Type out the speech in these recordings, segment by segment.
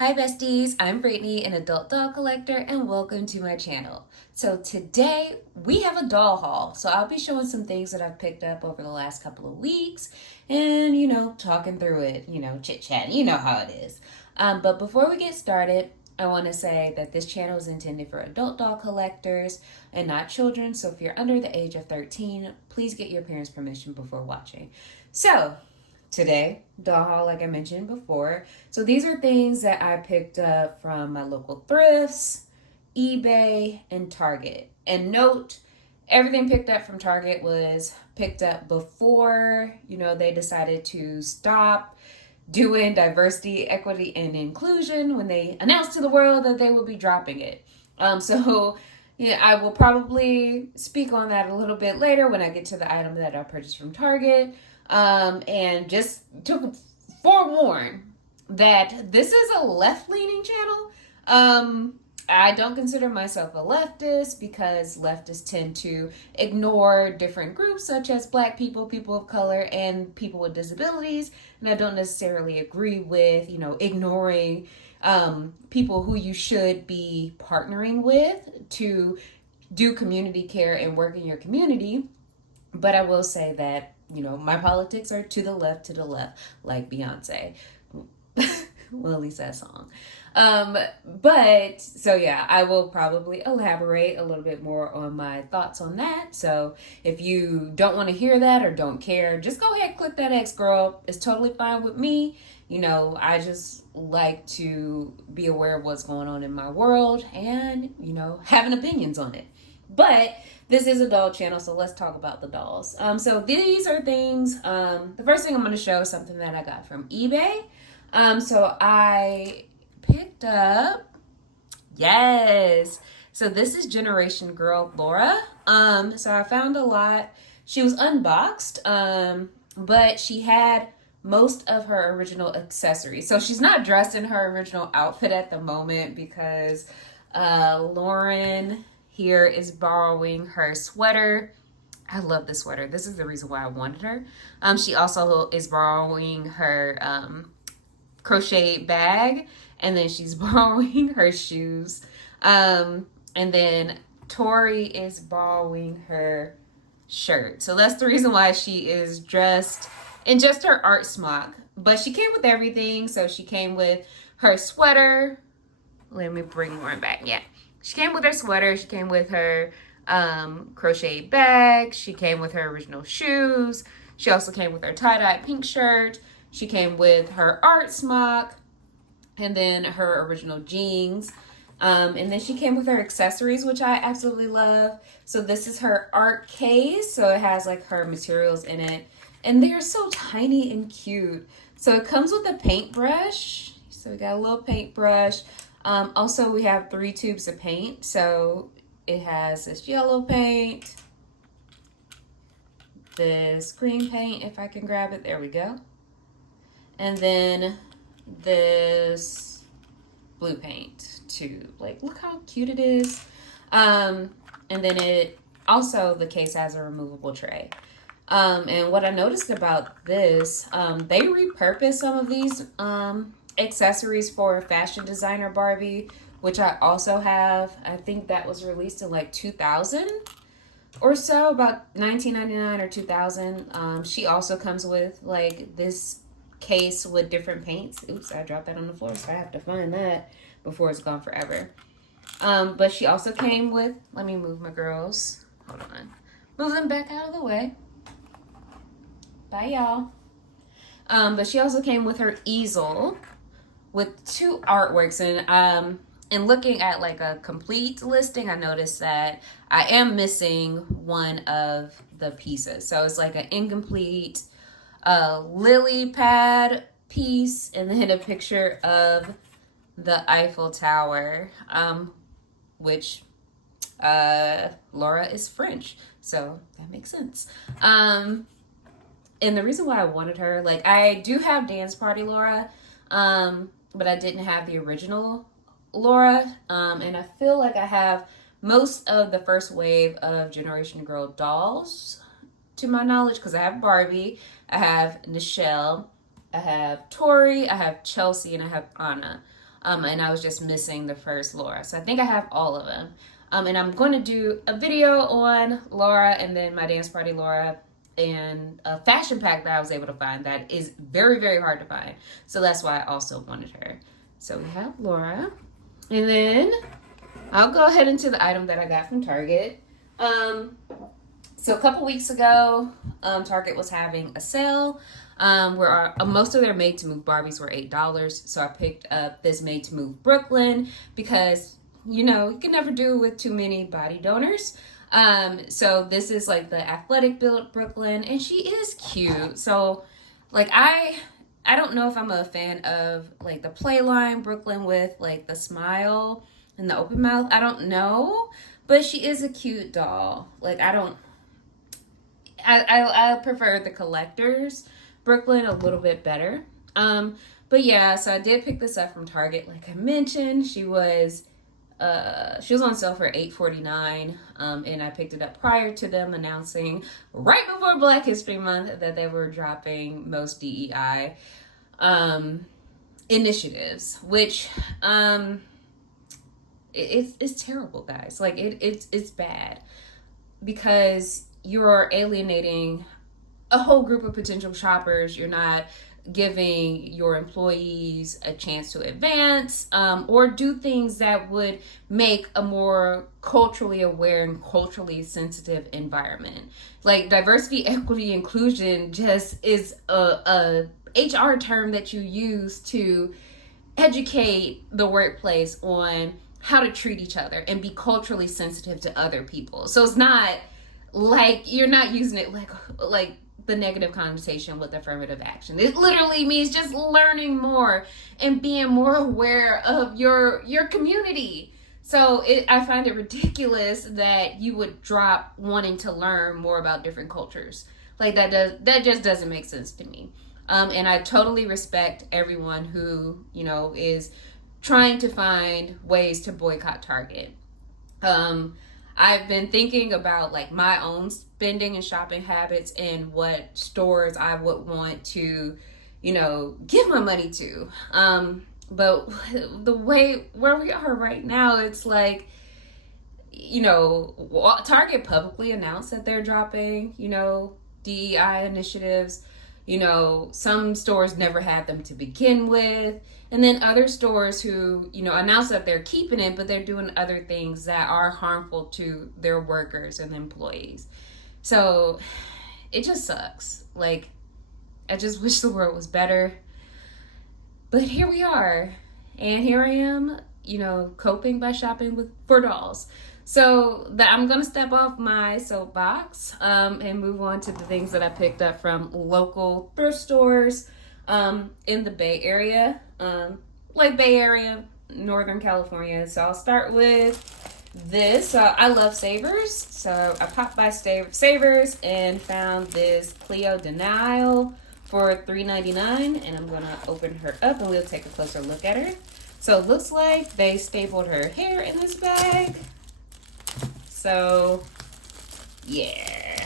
Hi besties, I'm Brittany, an adult doll collector, and welcome to my channel. So today we have a doll haul. So I'll be showing some things that I've picked up over the last couple of weeks and, talking through it, chit-chatting, you know how it is. But before we get started, I want to say that this channel is intended for adult doll collectors and not children. So if you're under the age of 13, please get your parents' permission before watching. So today, doll haul, like I mentioned before. So these are things that I picked up from my local thrifts, eBay, and Target. And note, everything picked up from Target was picked up before, they decided to stop doing diversity, equity, and inclusion when they announced to the world that they will be dropping it. So yeah, I will probably speak on that a little bit later when I get to the item that I purchased from Target. And just to forewarn that this is a left-leaning channel. I don't consider myself a leftist because leftists tend to ignore different groups such as Black people, people of color, and people with disabilities. And I don't necessarily agree with, ignoring people who you should be partnering with to do community care and work in your community. But I will say that, my politics are to the left, like Beyonce. Well, at least that song. But so yeah, I will probably elaborate a little bit more on my thoughts on that. So if you don't want to hear that or don't care, just go ahead, click that X, girl. It's totally fine with me. I just like to be aware of what's going on in my world and, having opinions on it. But this is a doll channel, so let's talk about the dolls. So these are things, the first thing I'm going to show is something that I got from eBay. So I picked up, yes. So this is Generation Girl Laura. So I found a lot. She was unboxed, but she had most of her original accessories. So she's not dressed in her original outfit at the moment because Lauren here is borrowing her sweater. I love this sweater. This is the reason why I wanted her. She also is borrowing her crocheted bag, and then she's borrowing her shoes. And then Tori is borrowing her shirt. So that's the reason why she is dressed in just her art smock. But she came with everything. So she came with her sweater. Let me bring Lauren back. Yeah. She came with her sweater. She came with her crocheted bag. She came with her original shoes. She also came with her tie-dye pink shirt. She came with her art smock and then her original jeans. And then she came with her accessories, which I absolutely love. So this is her art case. So it has like her materials in it. And they're so tiny and cute. So it comes with a paintbrush. So we got a little paintbrush. Also, we have 3 tubes of paint. So it has this yellow paint, this green paint, if I can grab it. There we go. And then this blue paint too. Like, look how cute it is. And then it also, the case has a removable tray. And what I noticed about this, they repurposed some of these accessories for fashion designer Barbie, which I also have. I think that was released in like 2000 or so, about 1999 or 2000. She also comes with like this case with different paints. Oops, I dropped that on the floor, so I have to find that before it's gone forever. But she also came with, let me move my girls. Hold on. Move them back out of the way. Bye, y'all. But she also came with her easel with 2 artworks. And in looking at like a complete listing, I noticed that I am missing one of the pieces. So it's like an incomplete lily pad piece and then a picture of the Eiffel Tower, which Laura is French, so that makes sense. And the reason why I wanted her, like, I do have Dance Party Laura, but I didn't have the original Laura, and I feel like I have most of the first wave of Generation Girl dolls to my knowledge, because I have Barbie, I have Nichelle, I have Tori, I have Chelsea, and I have Anna. and I was just missing the first Laura. So I think I have all of them. And I'm going to do a video on Laura and then my dance party Laura and a fashion pack that I was able to find that is very, very hard to find. So that's why I also wanted her. So we have Laura. And then I'll go ahead into the item that I got from Target. So a couple weeks ago, Target was having a sale where most of their made-to-move Barbies were $8. So I picked up this made-to-move Brooklyn because, you know, you can never do with too many body donors. So this is like the athletic build Brooklyn, and she is cute. So like I don't know if I'm a fan of like the Playline Brooklyn with like the smile and the open mouth. I don't know, but she is a cute doll. Like I prefer the collector's Brooklyn a little bit better. But yeah, so I did pick this up from Target. Like I mentioned, she was on sale for $8.49, and I picked it up prior to them announcing right before Black History Month that they were dropping most DEI initiatives, which it's terrible, guys. Like it's bad because you're alienating a whole group of potential shoppers. You're not giving your employees a chance to advance or do things that would make a more culturally aware and culturally sensitive environment. Like diversity, equity, inclusion just is a HR term that you use to educate the workplace on how to treat each other and be culturally sensitive to other people. So it's not like you're not using it like the negative connotation with affirmative action. It literally means just learning more and being more aware of your community. So I find it ridiculous that you would drop wanting to learn more about different cultures. Like that just doesn't make sense to me. And I totally respect everyone who, you know, is trying to find ways to boycott Target. I've been thinking about like my own spending and shopping habits and what stores I would want to, you know, give my money to. But the way where we are right now, it's like, you know, Target publicly announced that they're dropping, you know, DEI initiatives. You know, some stores never had them to begin with. And then other stores who, you know, announce that they're keeping it, but they're doing other things that are harmful to their workers and employees. So it just sucks. Like, I just wish the world was better. But here we are. And here I am, you know, coping by shopping for dolls. So I'm going to step off my soapbox and move on to the things that I picked up from local thrift stores in the Bay Area, like Bay Area, Northern California. So I'll start with this. So I love Savers. So I popped by Savers and found this Cleo Denial for $3.99, and I'm going to open her up and we'll take a closer look at her. So it looks like they stapled her hair in this bag. So, yeah.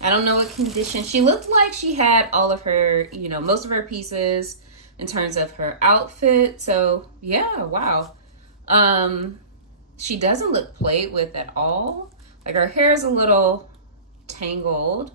I don't know what condition. She looked like she had all of her, you know, most of her pieces in terms of her outfit. So, yeah, wow. She doesn't look played with at all. Like, her hair is a little tangled.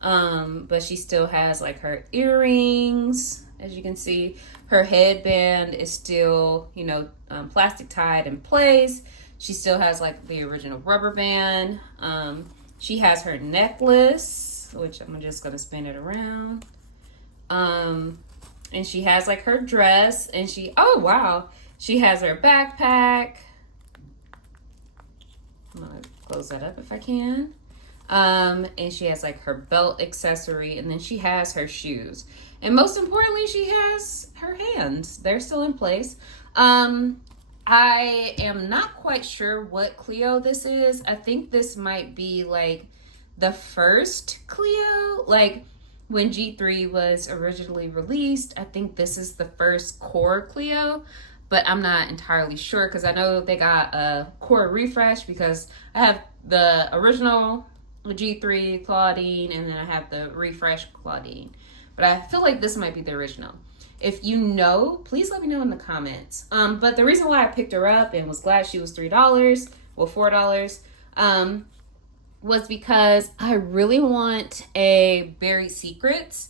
But she still has, like, her earrings, as you can see. Her headband is still, you know, plastic tied in place. She still has like the original rubber band. She has her necklace, which I'm just gonna spin it around. And she has like her dress, and oh wow, she has her backpack. I'm gonna close that up if I can. And she has like her belt accessory, and then she has her shoes. And most importantly, she has her hands. They're still in place. I am not quite sure what Cleo this is. I think this might be like the first Cleo. Like when G3 was originally released, I think this is the first core Cleo. But I'm not entirely sure because I know they got a core refresh because I have the original G3 Claudine and then I have the refresh Claudine. But I feel like this might be the original. If you know, please let me know in the comments. But the reason why I picked her up and was glad she was $3, well, $4, was because I really want a Berry Secrets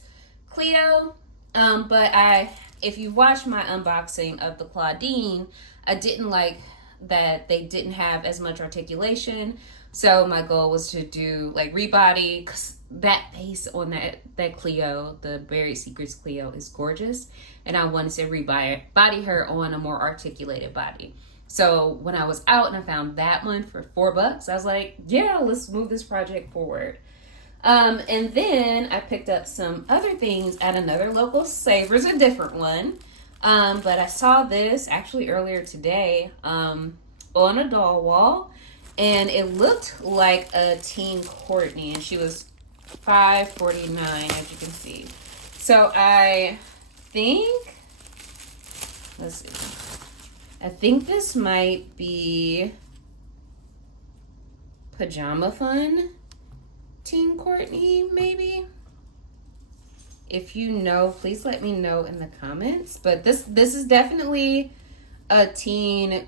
Cleo. But if you watched my unboxing of the Claudine, I didn't like that they didn't have as much articulation. So my goal was to do like rebody, because that face on that Cleo, the Berry Secrets Cleo, is gorgeous. And I wanted to rebody her on a more articulated body. So when I was out and I found that one for $4, I was like, yeah, let's move this project forward. And then I picked up some other things at another local Savers, a different one. But I saw this actually earlier today on a doll wall, and it looked like a teen Courtney, and she was $5.49, as you can see. So I think, let's see, I think this might be Pajama Fun Teen Courtney, maybe. If you know, please let me know in the comments. But this is definitely a teen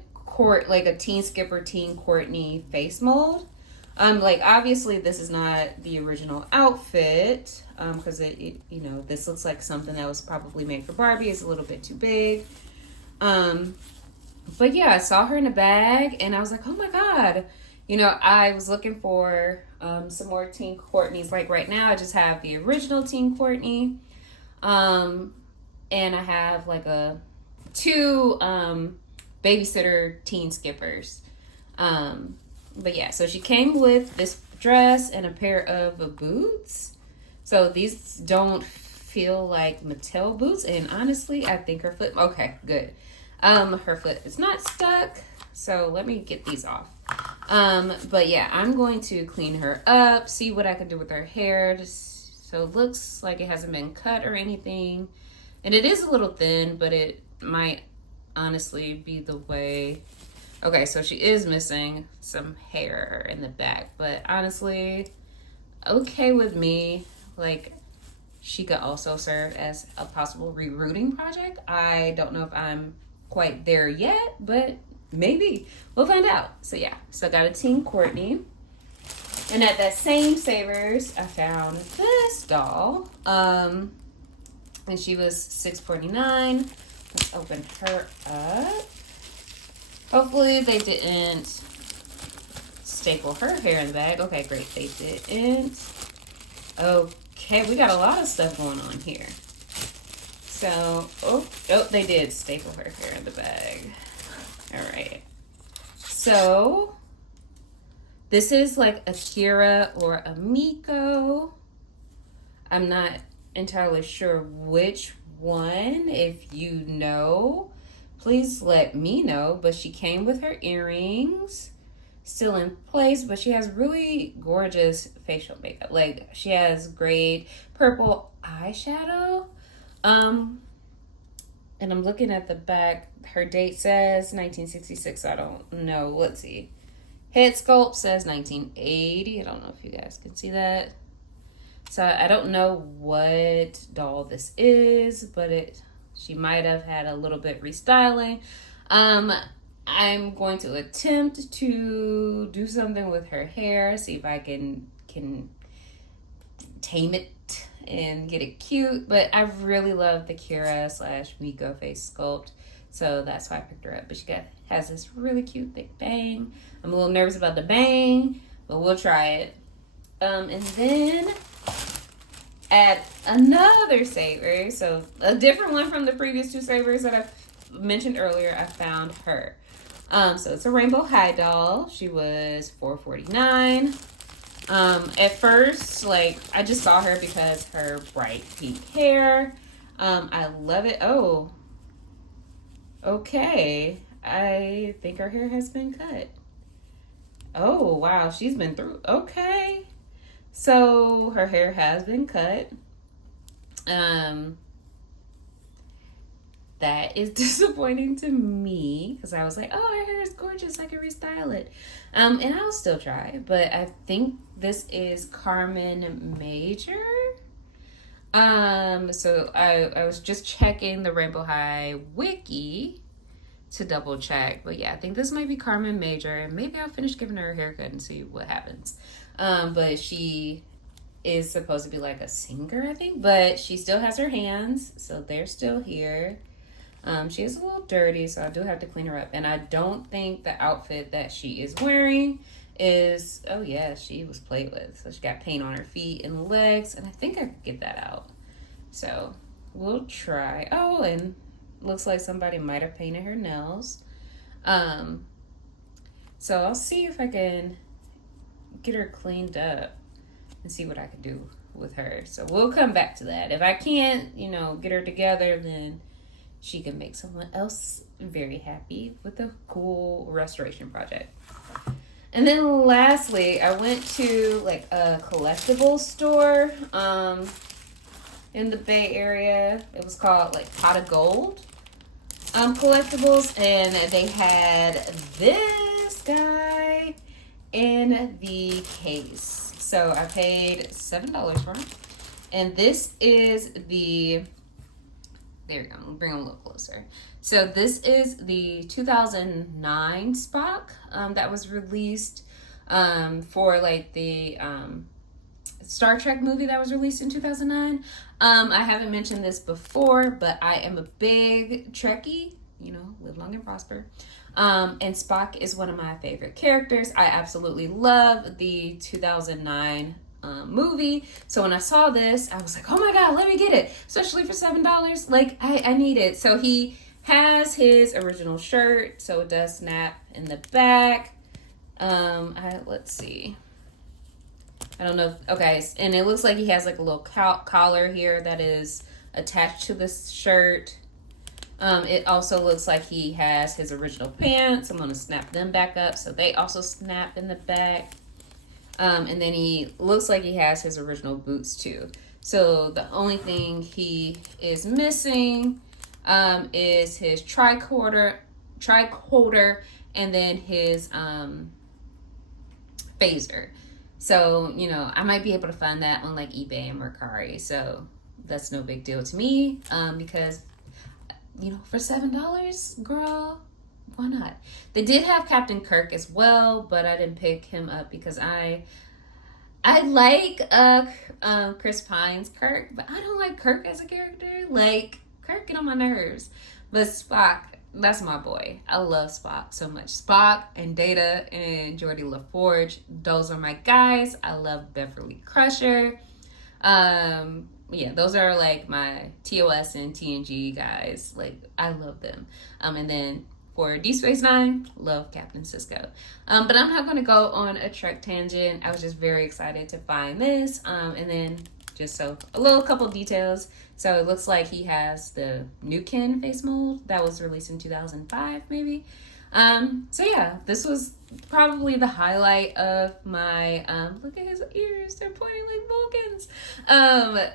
Skipper Teen Courtney face mold. Like obviously this is not the original outfit, because it you know, this looks like something that was probably made for Barbie. It's a little bit too big. But yeah, I saw her in a bag and I was like, oh my god. You know, I was looking for some more Teen Courtneys. Like right now, I just have the original Teen Courtney. And I have like two babysitter Teen Skippers. But yeah, so she came with this dress and a pair of boots. So these don't feel like Mattel boots. And honestly, I think her foot, okay, good. Her foot is not stuck. So let me get these off. But yeah, I'm going to clean her up, see what I can do with her hair, just so it looks like it hasn't been cut or anything. And it is a little thin, but it might honestly be the way. Okay, so she is missing some hair in the back, but honestly, okay with me. Like, she could also serve as a possible rerouting project. I don't know if I'm quite there yet, but maybe. We'll find out. So yeah, so I got a Teen Courtney. And at that same Savers, I found this doll. And she was $6.49. Let's open her up. Hopefully they didn't staple her hair in the bag. Okay, great, they didn't. Okay, we got a lot of stuff going on here. So, oh, they did staple her hair in the bag. All right. So, this is like a Kira or a Miko. I'm not entirely sure which one. If you know, please let me know. But she came with her earrings still in place, but she has really gorgeous facial makeup. Like, she has great purple eyeshadow. And I'm looking at the back. Her date says 1966. I don't know. Let's see. Head sculpt says 1980. I don't know if you guys can see that. So I don't know what doll this is, but she might have had a little bit restyling. I'm going to attempt to do something with her hair, see if I can tame it and get it cute. But I really love the Kira / Miko face sculpt, so that's why I picked her up. But she has this really cute thick bang. I'm a little nervous about the bang, but we'll try it. And then at another Saver, so a different one from the previous two Savers that I mentioned earlier, I found her. So it's a Rainbow High doll. She was $4.49. At first, like, I just saw her because her bright pink hair. I love it. Oh, okay. I think her hair has been cut. Oh, wow. She's been through. Okay. So her hair has been cut. That is disappointing to me because I was like, oh, her hair is gorgeous. I can restyle it. And I'll still try. But I think this is Carmen Major. So I was just checking the Rainbow High wiki to double check. But yeah, I think this might be Carmen Major. And maybe I'll finish giving her a haircut and see what happens. But she is supposed to be like a singer, I think. But she still has her hands, so they're still here. She is a little dirty, so I do have to clean her up. And I don't think the outfit that she is wearing is, oh yeah, she was played with. So she got paint on her feet and legs, and I think I could get that out. So we'll try. Oh, and looks like somebody might have painted her nails. So I'll see if I can get her cleaned up and see what I can do with her. So we'll come back to that. If I can't, get her together, then she can make someone else very happy with a cool restoration project. And then lastly, I went to like a collectible store in the Bay Area. It was called like Pot of Gold collectibles, and they had this guy in the case. So I paid $7 for him. And this is the, there we go, I'll bring him a little closer. So this is the 2009 Spock that was released for like the Star Trek movie that was released in 2009. I haven't mentioned this before, but I am a big Trekkie, live long and prosper. And Spock is one of my favorite characters. I absolutely love the 2009 movie. So when I saw this, I was like, oh my God, let me get it. Especially for $7. Like, I need it. So he has his original shirt, so it does snap in the back. Let's see. I don't know. Okay, and it looks like he has like a little collar here that is attached to this shirt. It also looks like he has his original pants. I'm going to snap them back up so they also snap in the back. And then he looks like he has his original boots too. So the only thing he is missing is his tricorder, and then his phaser. So, I might be able to find that on like eBay and Mercari. So that's no big deal to me because, for $7, girl, why not? They did have Captain Kirk as well, but I didn't pick him up because I like Chris Pine's Kirk, but I don't like Kirk as a character. Like, Kirk get on my nerves. But Spock, that's my boy. I love Spock so much. Spock and Data and Geordi LaForge, those are my guys. I love Beverly Crusher. Yeah, those are like my TOS and TNG guys. Like, I love them. And then for D Space Nine, love Captain Sisko. But I'm not going to go on a Trek tangent. I was just very excited to find this. And then just a couple details. So it looks like he has the New Ken face mold that was released in 2005, maybe. So yeah, this was probably the highlight of my, look at his ears, they're pointing like Vulcans.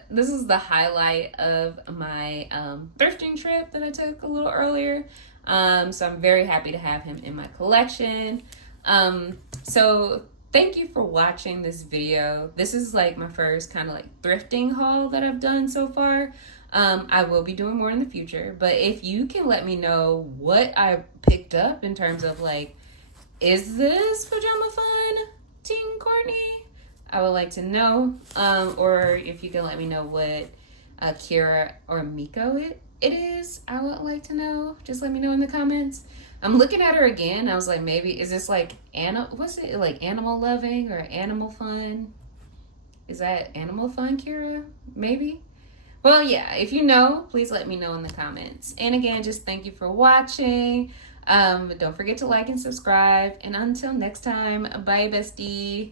This is the highlight of my thrifting trip that I took a little earlier. So I'm very happy to have him in my collection. So thank you for watching this video. This is like my first kind of like thrifting haul that I've done so far. I will be doing more in the future, but if you can let me know what I picked up in terms of like, is this pajama fun, Team Courtney? I would like to know. Or if you can let me know what Kira or Miko it is, I would like to know. Just let me know in the comments. I'm looking at her again. I was like, maybe is this like what's it like, animal loving or animal fun? Is that animal fun, Kira? Maybe. Well, yeah, if you know, please let me know in the comments. And again, just thank you for watching. Don't forget to like and subscribe. And until next time, bye, bestie.